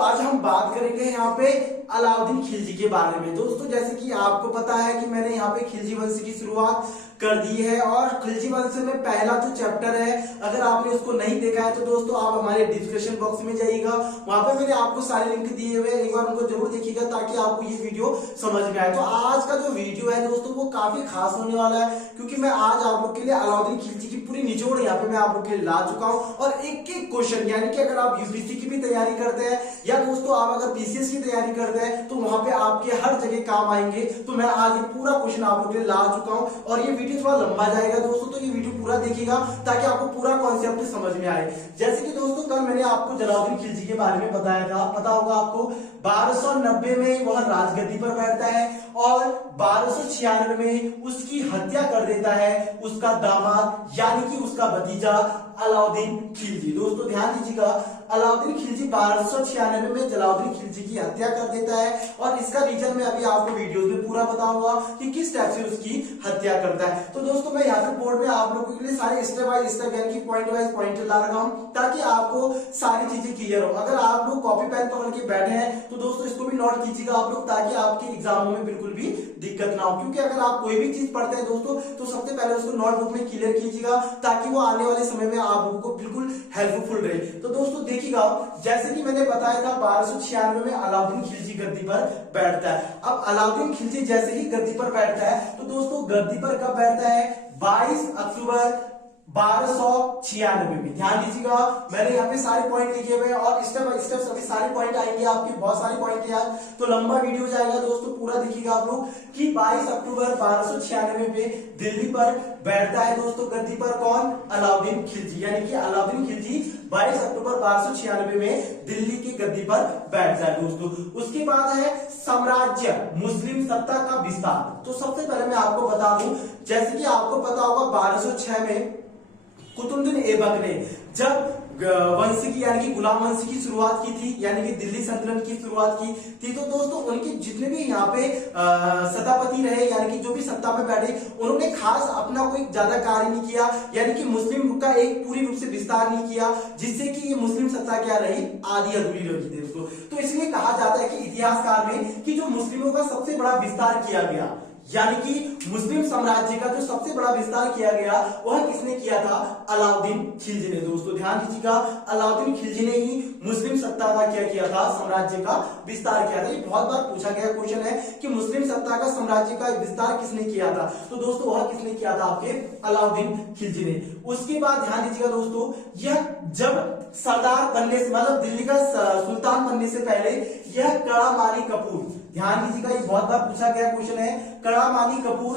आज हम बात करेंगे यहाँ पे अलाउद्दीन खिलजी के बारे में। दोस्तों जैसे कि आपको पता है कि मैंने यहाँ पे खिलजी वंश की शुरुआत कर दी है और खिलजी वंश में पहला जो चैप्टर है, अगर आपने उसको नहीं देखा है तो दोस्तों आप हमारे डिस्क्रिप्शन बॉक्स में जाइएगा, वहां पे मैंने आपको सारे लिंक दिए हुए हैं, एक बार उनको जरूर देखिएगा ताकि आपको ये वीडियो समझ में आए। तो आज का जो वीडियो है दोस्तों वो काफी खास होने वाला है, क्योंकि मैं आज आप लोग के लिए अलाउद्दीन खिलजी की पूरी निचोड़ यहाँ पे मैं आप लोग के लिए ला चुका हूँ। और एक एक क्वेश्चन, यानी कि अगर आप यूपीएससी की भी तैयारी करते हैं या दोस्तों आप अगर पीसीएस की तैयारी करते हैं तो वहां पे आपके हर जगह काम आएंगे। तो मैं आज ये पूरा क्वेश्चन आप लोग के लिए ला चुका हूँ और ये वीडियो थोड़ा लंबा जाएगा दोस्तों, तो ये वीडियो पूरा देखिएगा ताकि आपको पूरा कॉन्सेप्ट समझ में आए। जैसे कि दोस्तों कल मैंने आपको जलालुद्दीन खिलजी के बारे में बताया था, पता होगा आपको 1290 में वह राजगद्दी पर बैठता है और 1296 में उसकी हत्या कर देता है उसका दामाद यानी कि उसका भतीजा अलाउद्दीन खिलजी। दोस्तों ध्यान दीजिएगा, अलाउद्दीन खिलजी 1296 में जलालुद्दीन खिलजी की हत्या कर देता है और इसका रीजन मैं अभी आपको वीडियोस में पूरा बताऊंगा कि किस टाइप से उसकी हत्या करता है। तो दोस्तों मैं यहाँ पे बोर्ड में आप लोगों के लिए सारे स्टेप बाय स्टेप यानी कि पॉइंट वाइज पॉइंट ला रखा हूं ताकि आपको सारी चीजें क्लियर हो। अगर आप लोग कॉपी पेन पकड़ के बैठे हैं तो दोस्तों इसको भी नोट कीजिएगा आप लोग, ताकि आपके एग्जामों में बिल्कुल भी दिक्कत ना हो। क्योंकि अगर आप कोई भी चीज पढ़ते हैं दोस्तों तो सबसे पहले उसको नोटबुक में क्लियर कीजिएगा ताकि वो आने वाले समय में आप लोगों को बिल्कुल हेल्पफुल रहे। तो दोस्तों देखिएगा, जैसे कि मैंने बताया था 1296 में अलाउद्दीन खिलजी गद्दी पर बैठता है। अब अलाउद्दीन खिलजी जैसे ही गद्दी पर बैठता है तो दोस्तों गद्दी पर कब बैठता है? 22 अक्टूबर 1296 में। ध्यान दीजिएगा, मैंने यहाँ पे सारे पॉइंट लिखे हुए हैं और स्टेप बाय स्टेप सभी सारे पॉइंट आएंगे आपके, बहुत सारे पॉइंट यार, तो लंबा वीडियो जाएगा दोस्तों, पूरा देखिएगा आप लोग कि 22 अक्टूबर 1296 में दिल्ली पर बैठता है दोस्तों गद्दी पर कौन? अलाउद्दीन खिलजी। यानी कि अलाउद्दीन खिलजी 22 अक्टूबर 1296 में दिल्ली की गद्दी पर बैठता है दोस्तों। उसके बाद है साम्राज्य, मुस्लिम सत्ता का विस्तार। तो सबसे पहले मैं आपको बता दूं, जैसे कि आपको पता होगा 1206 में कुतुबुद्दीन ऐबक ने जब वंश की यानी कि गुलाम वंश की शुरुआत की थी, यानी कि दिल्ली सल्तनत की शुरुआत की थी, तो दोस्तों उनके जितने भी यहाँ पे सत्तापति रहे यानी कि जो भी सत्ता पे बैठे, उन्होंने खास अपना कोई ज्यादा कार्य नहीं किया, यानी कि मुस्लिम का एक पूरी रूप से विस्तार नहीं किया, जिससे कि ये मुस्लिम सत्ता क्या रही? आधी अधूरी रही थी दोस्तों। तो इसलिए कहा जाता है कि इतिहासकार में कि जो मुस्लिमों का सबसे बड़ा विस्तार किया गया, यानी कि मुस्लिम साम्राज्य का जो सबसे बड़ा विस्तार किया गया वह किसने किया था? अलाउद्दीन खिलजी ने। दोस्तों ध्यान दीजिएगा, अलाउद्दीन खिलजी ने ही मुस्लिम सत्ता का क्या किया था? साम्राज्य का विस्तार किया था। ये बहुत बार पूछा गया क्वेश्चन है कि मुस्लिम सत्ता का साम्राज्य का विस्तार किसने किया था? तो दोस्तों वह किसने किया था? आपके अलाउद्दीन खिलजी ने। उसके बाद ध्यान दीजिएगा दोस्तों, यह जब सरदार बनने से मतलब दिल्ली का सुल्तान बनने से पहले यह कड़ा माली कपूर, ध्यान दीजिएगा ये बहुत बार पूछा गया क्वेश्चन है, कड़ा माली कपूर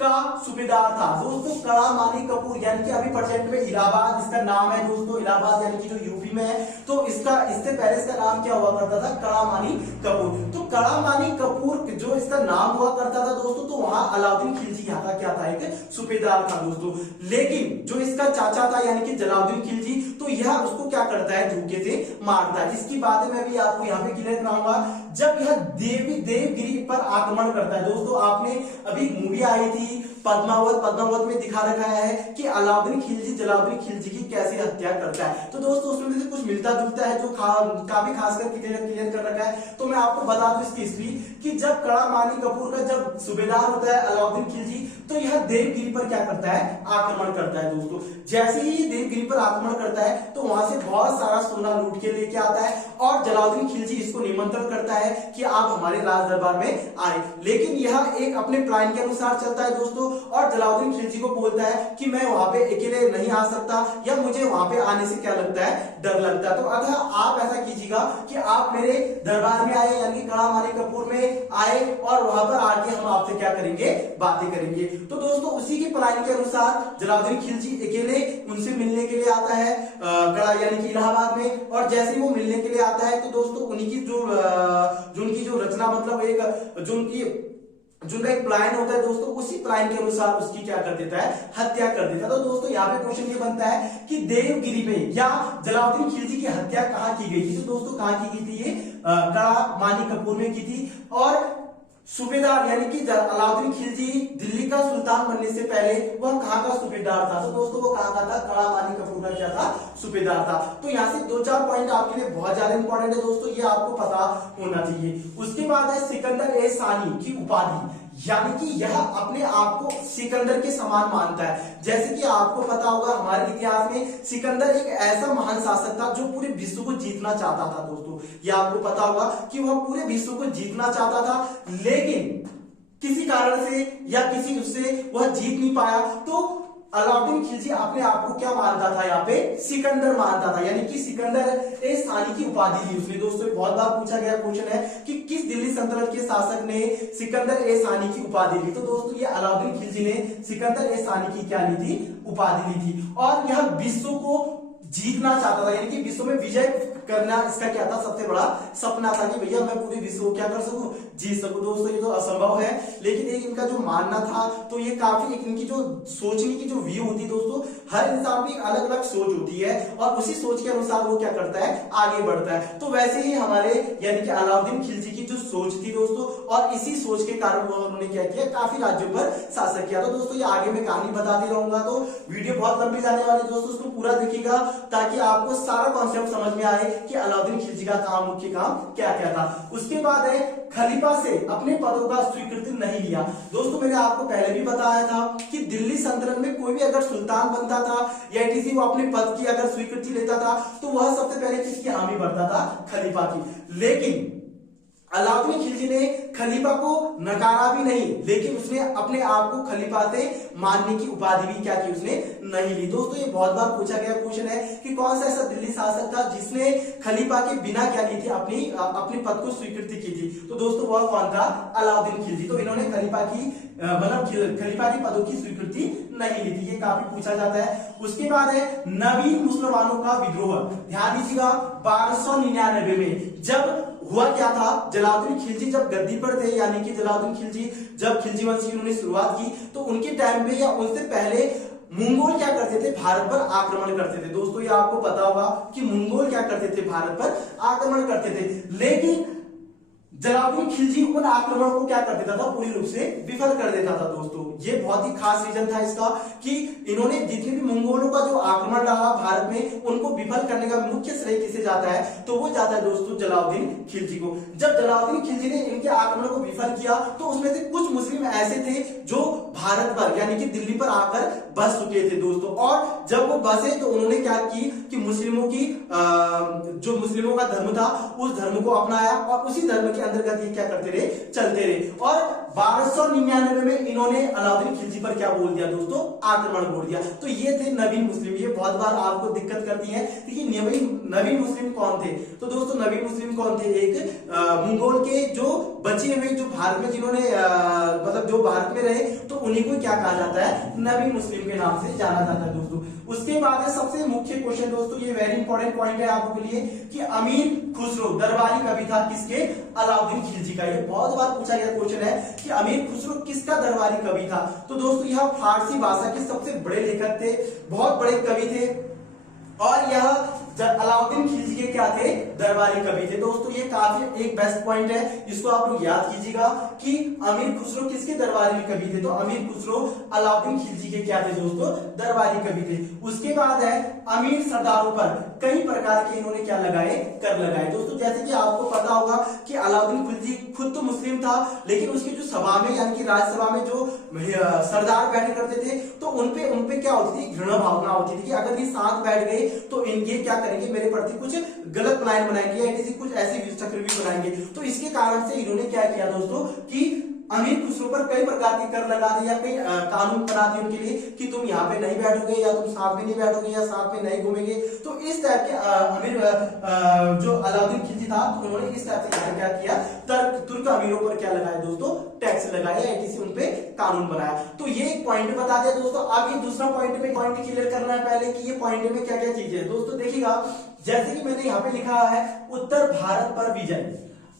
का सूबेदार था। दोस्तों कड़ा माली कपूर यानी कि अभी प्रेजेंट में इलाहाबाद इसका नाम है दोस्तों, इलाहाबाद यानी कि जो यूपी में है, तो इसका इससे पहले इसका नाम क्या हुआ करता था? कड़ा माली कपूर। तो कड़ा माली कपूर जो इसका नाम हुआ करता था दोस्तों, तो वहां अलाउद्दीन खिलजी यहाँ का क्या था? एक सूबेदार था दोस्तों। लेकिन जो इसका चाचा था यानी कि जलालुद्दीन खिलजी, तो यह उसको क्या करता है? धोखे से मारता है। इसकी बातें मैं भी आपको यहाँ पे क्लियर कराऊंगा। जब यह देवगिरी पर आक्रमण करता है दोस्तों, आपने अभी मूवी आई थी पद्मावत में दिखा रखा है कि अलाउद्दीन खिलजी जलालुद्दीन खिलजी की कैसे हत्या करता है। तो दोस्तों उसमें से कुछ मिलता जुलता है जो काफी खासकर क्लियर कर रखा है। तो मैं आपको बता दूं इसकी हिस्ट्री कि जब कड़ा माली कपूर का जब सूबेदार होता है अलाउद्दीन खिलजी, तो यह देवगिरी पर क्या करता है? आक्रमण करता है दोस्तों। जैसे ही देवगिरी पर आक्रमण करता है तो वहां से बहुत सारा सोना लूट के लेके आता है और जलालुद्दीन खिलजी इसको निमंत्रण करता है कि आप हमारे राज दरबार में आए। लेकिन यह एक अपने प्लान के अनुसार चलता है दोस्तों और जलालुद्दीन खिलजी को बोलता है कि मैं वहां पे अकेले नहीं आ सकता या मुझे वहां पे आने से क्या लगता है? डर लगता है। तो अगर आप ऐसा कीजिएगा कि आप मेरे दरबार में आए यानी कि कड़ा माली कपूर में आए और वहां पर आके हम आपसे क्या करेंगे? बातें करेंगे। तो दोस्तों उसी की प्लान के अनुसार जलालुद्दीन खिलजी अकेले उनसे मिलने के लिए आता है कड़ा यानी कि इलाहाबाद में, और जैसे ही वो मिलने के लिए आता है तो दोस्तों उनकी जो उनकी जो रचना मतलब एक जो उनका एक प्लान होता है दोस्तों, उसी प्लान के अनुसार उसकी क्या कर देता है? हत्या कर देता है। तो दोस्तों यहाँ पे क्वेश्चन ये बनता है कि देवगिरी में या जलालुद्दीन खिलजी की हत्या कहाँ की गई थी? तो दोस्तों कहाँ की गई थी? ये कड़ा माली कपूर में की थी। और सूबेदार यानी कि अलाउद्दीन खिलजी दिल्ली का सुल्तान बनने से पहले वह कहाँ का सूबेदार था? तो दोस्तों वो कहाँ का था? काला पानी कपूर का क्या था? सूबेदार था। तो यहाँ से 2-4 पॉइंट आपके लिए बहुत ज्यादा इंपॉर्टेंट है दोस्तों, ये आपको पता होना चाहिए। उसके बाद है सिकंदर ए सानी की उपाधि, यानी कि यह अपने आप को सिकंदर के समान मानता है। जैसे कि आपको पता होगा हमारे इतिहास में सिकंदर एक ऐसा महान शासक था जो पूरे विश्व को जीतना चाहता था दोस्तों। यह आपको पता होगा कि वह पूरे विश्व को जीतना चाहता था, लेकिन किसी कारण से या किसी उससे वह जीत नहीं पाया। तो अलाउद्दीन खिलजी अपने आप को क्या मानता था? यहाँ पे सिकंदर मानता था, यानी कि सिकंदर ए सानी की उपाधि ली उसने। दोस्तों बहुत बार पूछा गया क्वेश्चन है कि किस दिल्ली सल्तनत के शासक ने सिकंदर ए सानी की उपाधि ली? तो दोस्तों ये अलाउद्दीन खिलजी ने सिकंदर ए सानी की क्या ली थी? उपाधि ली थी। और यह विश्व को जीतना चाहता था, यानी कि विश्व में विजय करना इसका क्या था? सबसे बड़ा सपना था कि भैया मैं पूरे विश्व को क्या कर सकूं? जीत सकूं। दोस्तों ये तो असंभव है, लेकिन एक इनका जो मानना था, तो ये काफी एक इनकी जो सोचने की जो व्यू होती है दोस्तों, हर इंसान की अलग अलग सोच होती है और उसी सोच के अनुसार वो क्या करता है? आगे बढ़ता है। तो वैसे ही हमारे यानी कि अलाउद्दीन खिलजी की जो सोच थी दोस्तों, और इसी सोच के कारण उन्होंने क्या किया? काफी राज्यों पर शासन किया। तो दोस्तों ये आगे मैं कहानी बताते रहूंगा, तो वीडियो बहुत लंबी जाने वाली दोस्तों, उसको पूरा देखिएगा ताकि आपको सारा कॉन्सेप्ट समझ में आए कि अलाउद्दीन खिलजी का काम, मुख्य काम क्या क्या था। उसके बाद है खलीफा से अपने पदों का स्वीकृति नहीं लिया। दोस्तों मैंने आपको पहले भी बताया था कि दिल्ली सल्तनत में कोई भी अगर सुल्तान बनता था या किसी वो अपने पद की अगर स्वीकृति लेता था तो वह सबसे पहले किसकी हामी भरता था? खलीफा की। लेकिन अलाउद्दीन खिलजी ने खलीफा को नकारा भी नहीं, लेकिन उसने अपने आप को खलीफा से मानने की उपाधि भी क्या की? उसने नहीं ली। दोस्तों ये बहुत बार पूछा गया क्वेश्चन है कि कौन सा ऐसा दिल्ली शासक था जिसने खलीफा के बिना क्या की थी? अपनी पद को स्वीकृति की थी। तो दोस्तों वह कौन था? अलाउद्दीन खिलजी। तो इन्होंने खलीफा की मतलब खलीफा की पदों की स्वीकृति नहीं ली थी, ये काफी पूछा जाता है। उसके बाद है नवीन मुसलमानों का विद्रोह। ध्यान दीजिएगा 1299 में जब हुआ क्या था? जलालुद्दीन खिलजी जब गद्दी पर थे, यानी कि जलालुद्दीन खिलजी जब खिलजी वंश की उन्होंने शुरुआत की, तो उनके टाइम पे या उनसे पहले मंगोल क्या करते थे? भारत पर आक्रमण करते थे। दोस्तों ये आपको पता होगा कि मंगोल क्या करते थे? भारत पर आक्रमण करते थे, लेकिन जलालुद्दीन खिलजी उन आक्रमण को क्या कर देता था? पूरी रूप से विफल कर देता था। दोस्तों ये बहुत ही खास रीजन था इसका कि इन्होंने जितने भी मंगोलों का जो आक्रमण रहा भारत में, उनको विफल करने का मुख्य श्रेय किसे जाता है? तो वो जाता है दोस्तों जलालुद्दीन खिलजी को। जब जलालुद्दीन खिलजी ने इनके आक्रमण को विफल किया तो उसमें से कुछ मुस्लिम ऐसे थे जो भारत पर यानी कि दिल्ली पर आकर बस चुके थे दोस्तों। और जब वो बसे तो उन्होंने क्या की कि मुस्लिमों की जो मुस्लिमों का धर्म था उस धर्म को अपनाया और उसी धर्म के अंतर्गत ये क्या करते रहे? चलते रहे। और 1299 में इन्होंने अलाउद्दीन खिलजी पर क्या बोल दिया दोस्तों? आक्रमण बोल दिया। तो ये थे नवीन मुस्लिम। ये बहुत बार आपको दिक्कत करती है कि नवीन मुस्लिम कौन थे? तो दोस्तों नवीन मुस्लिम कौन थे? एक मंगोल के जो बचे हुए जो भारत में जिन्होंने मतलब जो भारत में रहे, तो उन्हीं को क्या कहा जाता है? नवीन मुस्लिम के नाम से जाना जाता है दोस्तों। उसके बाद है सबसे मुख्य क्वेश्चन दोस्तों, ये वेरी इंपॉर्टेंट पॉइंट है आपके लिए कि अमीर खुसरो दरबारी कवि था किसके? अलाउद्दीन खिलजी का। ये बहुत बार पूछा गया क्वेश्चन है कि अमीर खुसरो किसका दरबारी कवि था? तो दोस्तों यह फारसी भाषा के सबसे बड़े लेखक थे, बहुत बड़े कवि थे, और यह अलाउद्दीन खिलजी के क्या थे? दरबारी कवि थे। दोस्तों ये काफी एक बेस्ट पॉइंट है, इसको आप लोग याद कीजिएगा कि अमीर खुसरो किसके दरबारी कवि थे? तो अमीर खुसरो अलाउद्दीन खिलजी के क्या थे दोस्तों? दरबारी कवि थे। उसके बाद है अमीर सरदारों पर कई प्रकार के इन्होंने क्या लगाए? कर लगाए। दोस्तों जैसे कि आपको पता होगा कि अलाउद्दीन खिलजी खुद तो मुस्लिम था, लेकिन उसकी जो सभा में यानी कि राज्यसभा में जो सरदार बैठे करते थे, तो उनपे क्या होती थी? घृणा भावना होती थी कि अगर ये साथ बैठ गए तो इनके क्या करेंगे? मेरे प्रति कुछ गलत प्लान बनाएंगे या किसी कुछ ऐसी चक्रव्यूह बनाएंगे। तो इसके कारण से इन्होंने क्या किया दोस्तों कि अमीर खुसरो पर कई प्रकार के कर लगा दिया, कई कानून बना दिए उनके लिए कि तुम यहाँ पे नहीं बैठोगे या तुम साथ में नहीं बैठोगे या साथ में नहीं घूमेंगे। तो इस टाइप के अमीर जो अलाउद्दीन खिलजी था, तो उन्होंने इस टाइप से यहाँ क्या किया? तुर्क अमीरों पर क्या लगाया दोस्तों? टैक्स लगाया या किसी उनपे कानून बनाया। तो ये एक पॉइंट बता दिया दोस्तों। अब ये दूसरा पॉइंट में पॉइंट क्लियर करना है पहले कि ये पॉइंट में क्या क्या चीजें है दोस्तों। देखिएगा जैसे कि मैंने यहाँ पे लिखा है उत्तर भारत पर विजय।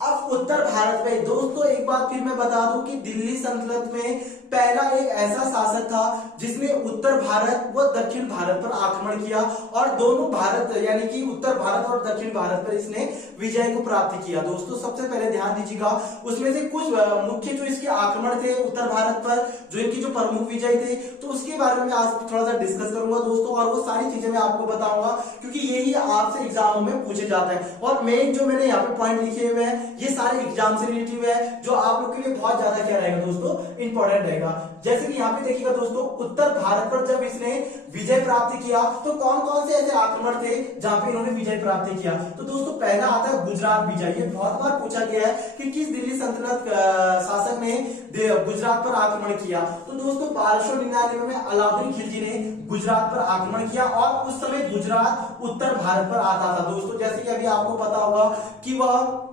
अब उत्तर भारत में दोस्तों एक बात फिर मैं बता दूं कि दिल्ली सल्तनत में पहला एक ऐसा शासक था जिसने उत्तर भारत व दक्षिण भारत पर आक्रमण किया और दोनों भारत यानी कि उत्तर भारत और दक्षिण भारत पर इसने विजय को प्राप्त किया। दोस्तों सबसे पहले ध्यान दीजिएगा, उसमें से कुछ मुख्य जो इसके आक्रमण थे उत्तर भारत पर, जो इनकी जो प्रमुख विजय थे, तो उसके बारे में आज थोड़ा सा डिस्कस करूंगा दोस्तों, और वो सारी चीजें मैं आपको बताऊंगा क्योंकि यही आपसे एग्जामों में पूछे जाता है। और मेन जो मैंने यहाँ पे पॉइंट लिखे हुए हैं ये सारे एग्जाम से रिलेटिव है, जो आप लोग के लिए बहुत ज्यादा क्या रहेगा दोस्तों, इंपॉर्टेंट रहेगा। जैसे कि यहाँ पे देखिएगा दोस्तों, उत्तर भारत पर जब इसने विजय प्राप्त किया तो कौन कौन से ऐसे आक्रमण थे जहां पे इन्होंने विजय प्राप्त किया। तो दोस्तों पहला आता है गुजरात विजय। ये बहुत बार पूछा गया है कि किस दिल्ली सल्तनत शासक ने गुजरात पर आक्रमण किया। तो दोस्तों 1299 में अलाउद्दीन खिलजी ने गुजरात पर आक्रमण किया और उस समय गुजरात उत्तर भारत पर आता था। दोस्तों जैसे कि अभी आपको पता होगा कि वह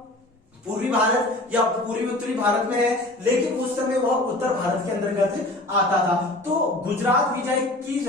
पूर्वी भारत या पूर्वी उत्तरी भारत में है, लेकिन उस समय वह उत्तर भारत के अंतर्गत आता था। तो गुजरात विजय की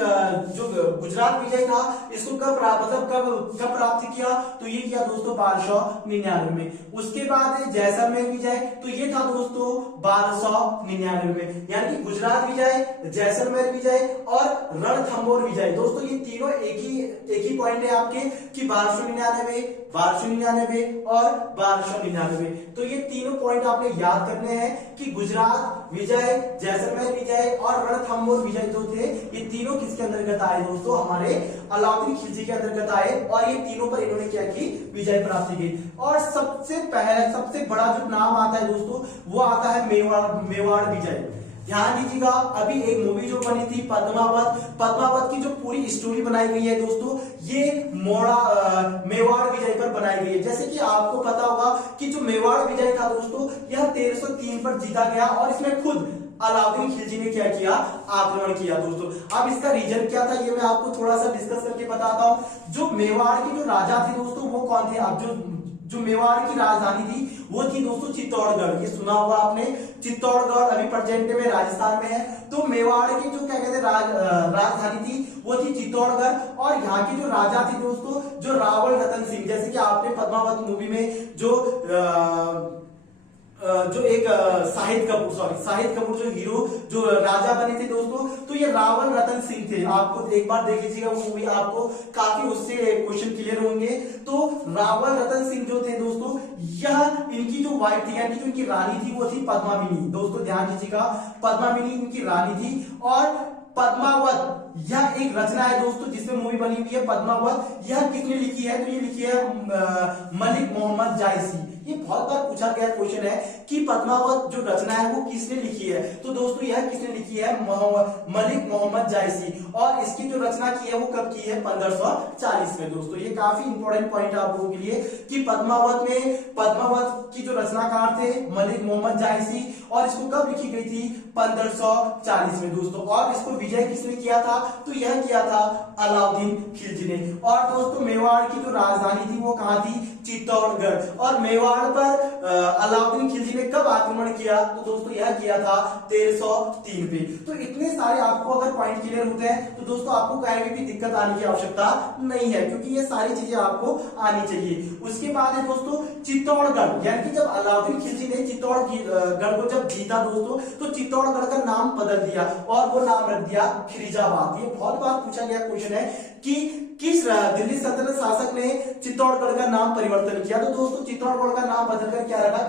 जो गुजरात विजय था इसको कब प्राप्त किया, तो ये किया दोस्तों 1299 में। उसके बाद जैसलमेर विजय, तो ये था दोस्तों 1299 में। यानी कि गुजरात विजय, जैसलमेर विजय और रणथंभौर विजय, दोस्तों ये तीनों एक ही पॉइंट है आपके कि 1299, 1299 और 1299। तो ये तीनों पॉइंट आपने याद करने हैं कि गुजरात विजय, जैसलमेर विजय और रणथंभौर विजय जो थे ये तीनों किसके अंतर्गत आए दोस्तों, हमारे अलाउद्दीन खिलजी के अंतर्गत आए और ये तीनों पर इन्होंने क्या की, विजय प्राप्त की। और सबसे बड़ा जो नाम आता है दोस्तों वो आता है मेवाड़ विजय। ध्यान दीजिएगा, अभी एक मूवी जो बनी थी पद्मावत की जो पूरी स्टोरी बनाई गई है दोस्तों, ये मेवाड़ विजय पर बनाई गई है। जैसे कि आपको पता होगा कि जो मेवाड़ विजय था दोस्तों यह 1303 पर जीता गया और इसमें खुद अलाउद्दीन खिलजी ने क्या किया, आक्रमण किया दोस्तों। अब इसका रीजन क्या था ये मैं आपको थोड़ा सा डिस्कस करके बताता हूं। जो मेवाड़ के जो राजा थे दोस्तों वो कौन थे, अब जो मेवाड़ की राजधानी थी वो थी दोस्तों चित्तौड़गढ़। ये सुना होगा आपने, चित्तौड़गढ़ अभी प्रेजेंट में राजस्थान में है। तो मेवाड़ की जो क्या कहते हैं राजधानी थी वो थी चित्तौड़गढ़ और यहाँ की जो राजा थी दोस्तों जो रावल रतन सिंह, जैसे कि आपने पद्मावत मूवी में जो एक शाहिद कपूर जो हीरो जो राजा बने थे दोस्तों, तो ये रावल रतन सिंह थे। आपको एक बार देख लीजिएगा वो मूवी, आपको काफी उससे क्वेश्चन क्लियर होंगे। तो रावल रतन सिंह जो थे दोस्तों, यह इनकी जो वाइफ थी यानी जो इनकी रानी थी वो थी पद्मामिनी। दोस्तों ध्यान दीजिएगा, पद्मामिनी इनकी रानी थी। और पद्मावत यह एक रचना है दोस्तों जिसमें मूवी बनी हुई है पद्मावत। यह किसने लिखी है, तो ये लिखी है मलिक मोहम्मद जायसी। ये बहुत बार पूछा गया क्वेश्चन है कि पद्मावत जो रचना है वो किसने लिखी है, तो दोस्तों यह किसने लिखी है, मलिक मोहम्मद जायसी। और इसकी जो रचना की है वो कब की है, 1540 में। दोस्तों ये काफी इंपॉर्टेंट पॉइंट है आप लोगों के लिए कि पद्मावत की जो रचनाकार थे मलिक मोहम्मद जायसी और इसको कब लिखी गई थी, 1540 में दोस्तों। और इसको विजय किसने किया था, तो यह किया था अलाउद्दीन खिलजी ने। और दोस्तों मेवाड़ की जो राजधानी थी वो कहां थी, चित्तौड़गढ़। और मेवाड़ पर अलाउद्दीन खिलजी ने कब आक्रमण किया, तो दोस्तों यह किया था 1303 पे। तो इतने सारे आपको अगर पॉइंट क्लियर होते हैं तो दोस्तों आपको कहीं भी दिक्कत आने की आवश्यकता नहीं है क्योंकि ये सारी चीजें आपको आनी चाहिए। उसके बाद है दोस्तों चित्तौड़गढ़, यानी कि जब अलाउद्दीन खिलजी ने चित्तौड़गढ़ को जब जीता दोस्तों तो चित्तौड़गढ़ का नाम बदल दिया और वो नाम रख दिया खिरीजाबाद। ये बहुत बार पूछा गया क्वेश्चन है कि किस दिल्ली सल्तनत शासक ने चित्तौड़गढ़ का नाम परिवर्तन किया, तो दोस्तों चित्तौड़गढ़ का नाम बदलकर क्या रखा,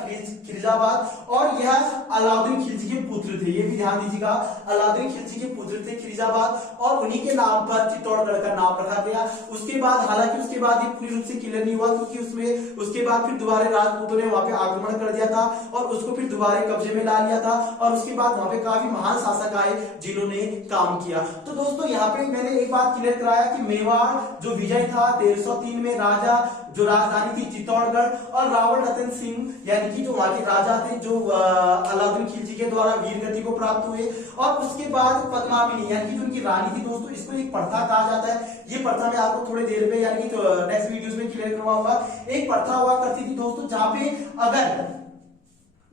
खिरीजाबाद। और यह अलाउद्दीन खिलजी के पुत्र थे, ये भी ध्यान दीजिएगा, अलाउद्दीन खिलजी के पुत्र थे खिरीजाबाद और उन्हीं के नाम पर चित्तौड़गढ़ का नाम रखा गया। उसके बाद हालांकि उसके बाद ये पूरी रूप से क्लियर नहीं हुआ क्योंकि उसमें उसके बाद फिर दोबारा राजपूतों ने वहां पे आक्रमण कर दिया था और उसको फिर दोबारा कब्जे में ला लिया था और उसके बाद वहां पे काफी महान शासक आए जिन्होंने काम किया। तो दोस्तों यहाँ पे मैंने एक बात क्लियर कराया कि मेवाड़ जो विजय था 1303 में, राजा जो राजधानी थी चित्तौड़गढ़ और रावल रतन सिंह यानी कि जो वहां के राजा थे जो अलाउद्दीन खिलजी के द्वारा वीर गति को प्राप्त हुए। और उसके बाद पद्मावती यानी कि जो उनकी रानी थी दोस्तों, इसको एक प्रथा कहा जाता है। ये प्रथा मैं आपको थोड़ी देर में यानी कि नेक्स्ट वीडियोस में क्लियर करवाऊंगा। एक प्रथा हुआ करती थी दोस्तों जहां पे अगर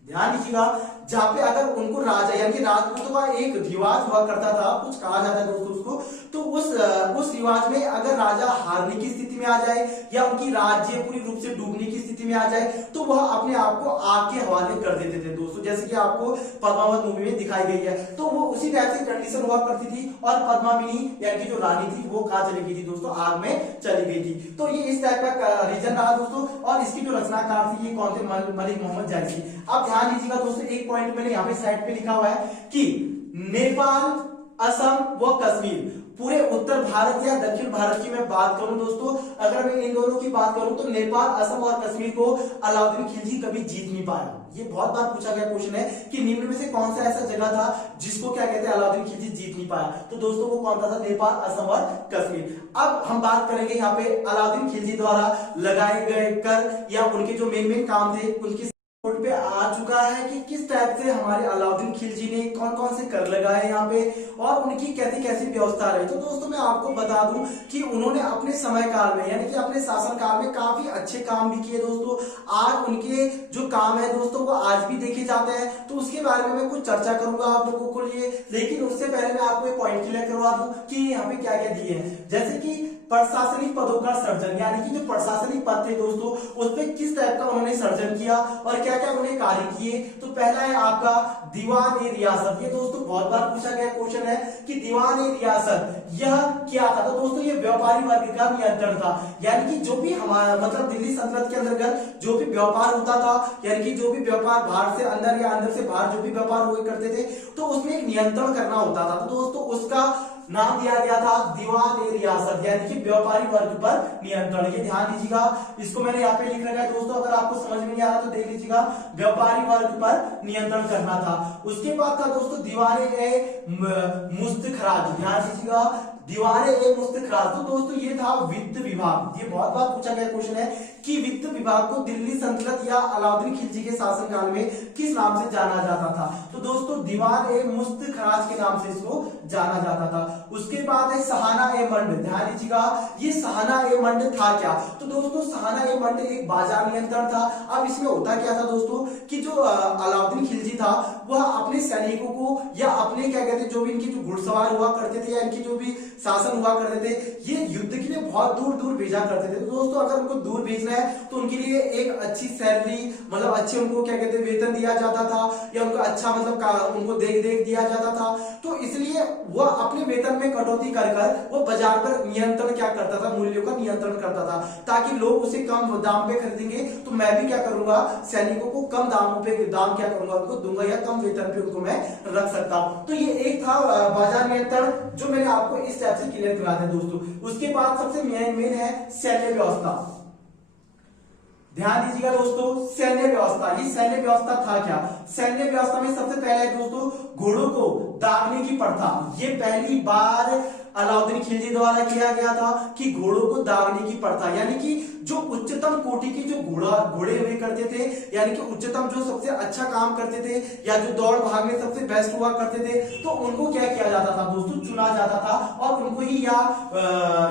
ध्यान दीजिएगा, जहाँ पे अगर उनको राजा यानी कि राजपूतों का एक रिवाज हुआ करता था, कुछ कहा जाता है दोस्तों उसको, तो उस रिवाज में अगर राजा हारने की स्थिति में आ जाए या उनकी राज्य पूरी रूप से डूबने की स्थिति में आ जाए तो वह अपने आप को आग के हवाले कर देते थे दोस्तों, जैसे कि आपको पद्मावत मूवी में दिखाई गई है। तो वो उसी टाइप से कंडीशन हुआ करती थी और पद्मावती यानी कि जो रानी थी वो कहाँ चली गई थी दोस्तों, आग में चली गई थी। तो ये इस टाइप का रीजन रहा दोस्तों। और इसकी जो रचनाकार थी ये कौन थे, मलिक मोहम्मद जायसी। अब ध्यान दीजिएगा दोस्तों, एक पॉइंट मैंने यहाँ पे साइड पे लिखा हुआ है कि नेपाल, असम व कश्मीर, पूरे उत्तर भारत या दक्षिण भारत की मैं बात करूं दोस्तों, अगर मैं इन दोनों की बात करूं तो नेपाल, असम और कश्मीर को अलाउद्दीन खिलजी कभी जीत नहीं पाया। ये बहुत बार पूछा गया क्वेश्चन है कि निम्न में से कौन सा ऐसा जगह था जिसको क्या कहते हैं अलाउद्दीन खिलजी जीत नहीं पाया, तो दोस्तों वो कौन सा था, नेपाल, असम और कश्मीर। अब हम बात करेंगे यहाँ पे अलाउद्दीन खिलजी द्वारा लगाए गए कर या उनके जो मेन काम थे उनकी बोर्ड पे आ चुका है कि किस टाइप से हमारे अलाउद्दीन खिलजी ने कौन कौन से कर लगाए यहाँ पे और उनकी कैसी कैसी व्यवस्था रही। तो दोस्तों मैं आपको बता दूं कि उन्होंने अपने समय काल में यानी कि अपने शासन काल में काफी अच्छे काम भी किए दोस्तों। आज उनके जो काम है दोस्तों वो आज भी देखे जाते हैं, तो उसके बारे में मैं कुछ चर्चा करूंगा आप लोगों को लिए। लेकिन उससे पहले मैं आपको एक पॉइंट क्लियर करवा दूं कि यहाँ पे क्या क्या दिए हैं, जैसे कि प्रशासनिक पदों का सर्जन, यानी कि जो प्रशासनिक पद थे दोस्तों उस पे किस टाइप का उन्होंने सर्जन किया और क्या क्या उन्होंने कार्य किए। तो पहला है आपका दीवान ए रियासत। ये दोस्तों बहुत बार पूछा गया क्वेश्चन है कि दीवान ए रियासत यह क्या था। तो दोस्तों ये व्यापारी वर्ग का नियंत्रण था, यानी कि जो भी हमारा मतलब दिल्ली सल्तनत के अंतर्गत जो भी व्यापार होता था, यानी कि जो भी व्यापार बाहर से अंदर या अंदर से बाहर जो भी व्यापार हुए करते थे तो उसमें एक नियंत्रण करना होता था। तो दोस्तों उसका नाम दिया गया था दीवान ए रियासत, यानी कि व्यापारी वर्ग पर नियंत्रण। ये ध्यान दीजिएगा, इसको मैंने यहाँ पे लिख रखा है दोस्तों, अगर आपको समझ में नहीं आ रहा तो देख लीजिएगा, व्यापारी वर्ग पर नियंत्रण करना था। उसके बाद था दोस्तों दीवान ए मुस्तखराज, ध्यान दीजिएगा, दीवान ए मुस्तखराज। तो दोस्तों ये था वित्त विभाग। ये बहुत बार पूछा गया क्वेश्चन है कि वित्त विभाग को दिल्ली सल्तनत या अलाउद्दीन खिलजी के शासनकाल में किस नाम से जाना जाता था। तो दोस्तों दीवान ए मुस्तखराज के नाम से इसको जाना जाता था। उसके बाद है सहाना ए मंड, ध्यान दीजिएगा, ये सहाना ए मंड था क्या। तो दोस्तों सहाना ए मंड एक बाजार नियंत्रण था। अब इसमें होता क्या था दोस्तों कि जो अलाउद्दीन खिलजी था वह अपने सैनिकों को या अपने क्या कहते हैं जो भी इनके जो घुड़सवार हुआ करते थे या इनकी जो भी शासन हुआ करते थे, ये युद्ध के लिए बहुत दूर दूर भेजा करते थे। तो दोस्तों अगर उनको दूर भेजना है तो उनके लिए एक अच्छी सैलरी मतलब अच्छे उनको क्या कहते हैं वेतन दिया जाता था या उनको अच्छा मतलब उनको देख दिया जाता था। तो इसलिए वह अपने वेतन में कटौती कर वो बाजार पर नियंत्रण क्या करता था, मूल्यों का नियंत्रण करता था, ताकि लोग उसे कम दाम पे खरीदेंगे तो मैं भी क्या करूंगा, सैनिकों को कम दामों पे दाम क्या करूंगा उनको दूंगा या कम वेतन पे उनको मैं रख सकता हूं। तो ये एक था बाजार नियंत्रण जो मैंने आपको इस टाइप से क्लियर करा दिया दोस्तों। उसके बाद सबसे मेन है सैन्य व्यवस्था। ध्यान दीजिएगा दोस्तों, सैन्य व्यवस्था, ये सैन्य व्यवस्था था क्या। सैन्य व्यवस्था में सबसे पहले दोस्तों घोड़ों को दागने की प्रथा, ये पहली बार अलाउद्दीन खिलजी द्वारा किया गया था कि घोड़ों को दागने की प्रथा, यानी कि जो उच्चतम कोटि के जो घोड़े हुए करते थे, यानी कि उच्चतम जो सबसे अच्छा काम करते थे या जो दौड़ भाग में सबसे बेस्ट हुआ करते थे, तो उनको क्या किया जाता था दोस्तों, चुना जाता था और उनको ही या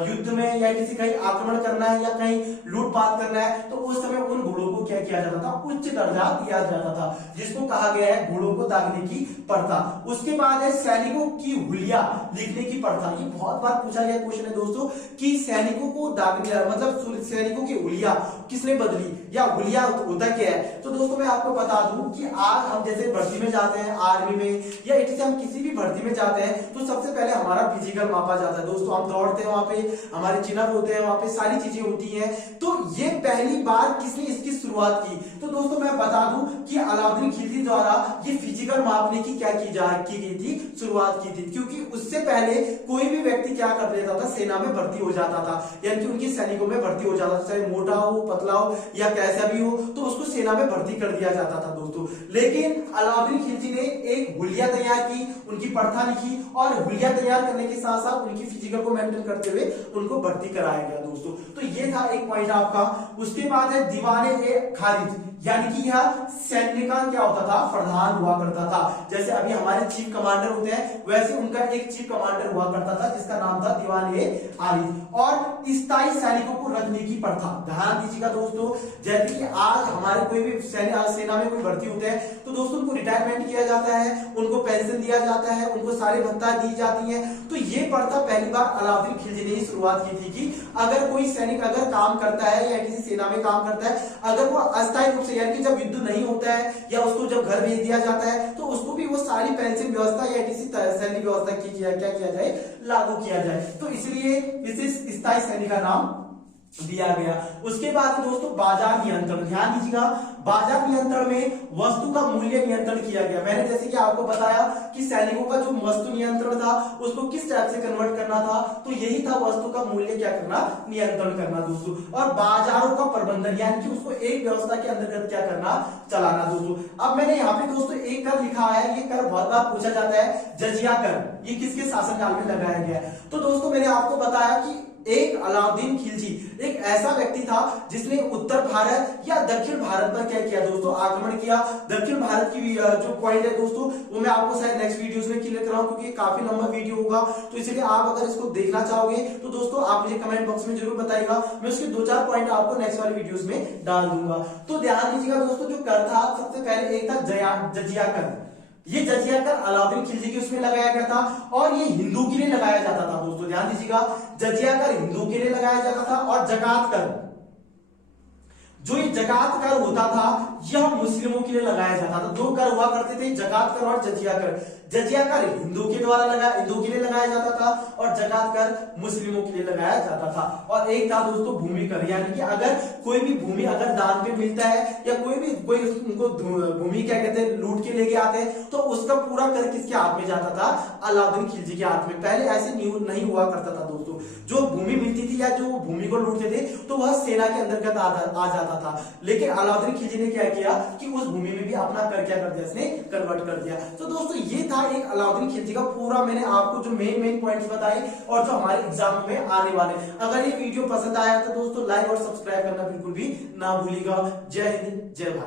युद्ध में या किसी कहीं आक्रमण करना है या कहीं लूटपाट करना है तो उस समय उन घोड़ों को क्या किया जाता था, उच्च दर्जा दिया जाता था, जिसको कहा गया है घोड़ों को दागने की प्रथा। उसके बाद है सैनिकों की हुलिया लिखने की प्रथा। ये बहुत बार पूछा गया क्वेश्चन है दोस्तों कि सैनिकों को दागने मतलब सैनिकों की हुलिया किसने बदली या हुलिया होता क्या है। तो दोस्तों मैं आपको बता दूं कि आज हम जैसे भर्ती में जाते हैं आर्मी में या इट से हम किसी भी भर्ती में जाते हैं तो सबसे पहले हमारा फिजिकल मापा जाता है दोस्तों, हम दौड़ते हैं वहां पे, हमारे चिनअप होते हैं वहां पे, सारी चीजें होती हैं। तो ये पहली बार किसने इसकी शुरुआत की, तो दोस्तों मैं बता दूं कि अलाउद्दीन खिलजी द्वारा ये फिजिकल मापने की क्या की गई थी, शुरुआत की थी, क्योंकि उससे पहले कोई भी व्यक्ति क्या कर लेता था, सेना में भर्ती हो जाता था, यानी कि उनकी सैनिकों में भर्ती हो जाता था, चाहे मोटा हो पतला हो या कैसा भी हो, तो उसको सेना में भर्ती कर दिया जाता था दोस्तों। लेकिन अलाउद्दीन खिलजी ने एक हुलिया तैयार की, उनकी प्रथा लिखी और हुलिया तैयार करने के साथ साथ उनकी फिजिकल को मेंटेन करते हुए उनको भर्ती कराया गया दोस्तों। तो ये था एक पॉइंट आपका। उसके बाद है दीवाने ए खारिज, यानी कि यह सैन्य का क्या होता था, प्रधान हुआ करता था। जैसे अभी हमारे चीफ कमांडर होते हैं वैसे उनका एक चीफ कमांडर हुआ करता था जिसका नाम था दीवान ए खारिज। और स्थायी सैनिकों को रखने की प्रथा, ध्यान दीजिएगा दोस्तों, जैसे कि आज हमारे कोई भी सेना में कोई भर्ती होते हैं तो दोस्तों उनको रिटायरमेंट किया जाता है, उनको पेंशन दिया जाता है, उनको सारे भत्ता दी जाती है। तो ये प्रथा पहली बार अलाउद्दीन खिलजी ने ही शुरुआत की थी कि अगर कोई सैनिक अगर काम करता है या किसी सेना में काम करता है, अगर वो अस्थायी रूप से यानी कि जब युद्ध नहीं होता है या उसको जब घर भेज दिया जाता है तो उसको भी वो सारी पेंशन व्यवस्था या किसी सैनिक व्यवस्था की क्या किया जाए, लागू किया जाए। तो इसलिए इसे स्थायी सैनिक का नाम दिया गया। उसके बाद दोस्तों बाजार नियंत्रण, ध्यान दीजिएगा, बाजार नियंत्रण में वस्तु का मूल्य नियंत्रण किया गया। मैंने जैसे कि आपको बताया कि सैनिकों का जो वस्तु नियंत्रण था उसको किस टाइप से कन्वर्ट करना था, तो यही था वस्तु का मूल्य क्या करना, नियंत्रण करना दोस्तों। और बाजारों का प्रबंधन यानी कि उसको एक व्यवस्था के अंतर्गत क्या करना, चलाना दोस्तों। अब मैंने यहाँ पे दोस्तों एक कर लिखा है, ये कर बहुत बार पूछा जाता है, जजिया कर, ये किसके शासनकाल में लगाया गया है। तो दोस्तों मैंने आपको बताया कि एक अलाउद्दीन खिलजी एक ऐसा व्यक्ति था जिसने उत्तर भारत या दक्षिण भारत पर क्या किया दोस्तों, आक्रमण किया। दक्षिण भारत की जो पॉइंट है दोस्तों वो मैं आपको शायद नेक्स्ट वीडियोस में क्लियर कराऊं, क्योंकि काफी लंबा वीडियो होगा, तो इसलिए आप अगर इसको देखना चाहोगे तो दोस्तों आप मुझे कमेंट बॉक्स में जरूर बताइएगा, मैं उसके 2-4 पॉइंट आपको नेक्स्ट वाले वीडियोस में डाल दूंगा। तो ध्यान दीजिएगा दोस्तों, जो कर था सबसे पहले एक था जजिया कर। ये जजिया कर अलाउद्दीन खिलजी के उसमें लगाया गया था और ये हिंदू के लिए लगाया जाता था दोस्तों। ध्यान दीजिएगा, जजिया कर हिंदू के लिए लगाया जाता था और जकात कर, जो ये जकात कर होता था यह मुस्लिमों के लिए लगाया जाता था। 2 कर हुआ करते थे, जकात कर और जजिया कर। जजिया कर हिंदू के लिए लगाया जाता था और जकात कर मुस्लिमों के लिए लगाया जाता था। और एक था दोस्तों भूमि कर, यानी कि अगर कोई भी भूमि अगर दान पे मिलता है या कोई उनको भूमि क्या कहते हैं लूट के लेके आते हैं तो उसका पूरा कर किसके हाथ में जाता था, अलाउद्दीन खिलजी के हाथ में। पहले ऐसे नहीं हुआ करता था दोस्तों, जो भूमि मिलती थी या जो भूमि को लूटते थे तो वह सेना के अंतर्गत आ जाता था। लेकिन अलाउद्दीन खिलजी ने क्या किया कि उस भूमि में भी अपना कर क्या कर दिया, इसने कन्वर्ट कर दिया। तो दोस्तों ये था एक अलाउद्दीन खिलजी का पूरा, मैंने आपको जो मेन पॉइंट्स बताए और जो हमारे एग्जाम में आने वाले। अगर ये वीडियो पसंद आया तो दोस्तों लाइक और सब्सक्राइब करना बिल्कुल भी ना भूलिएगा। जय हिंद, जय भारत।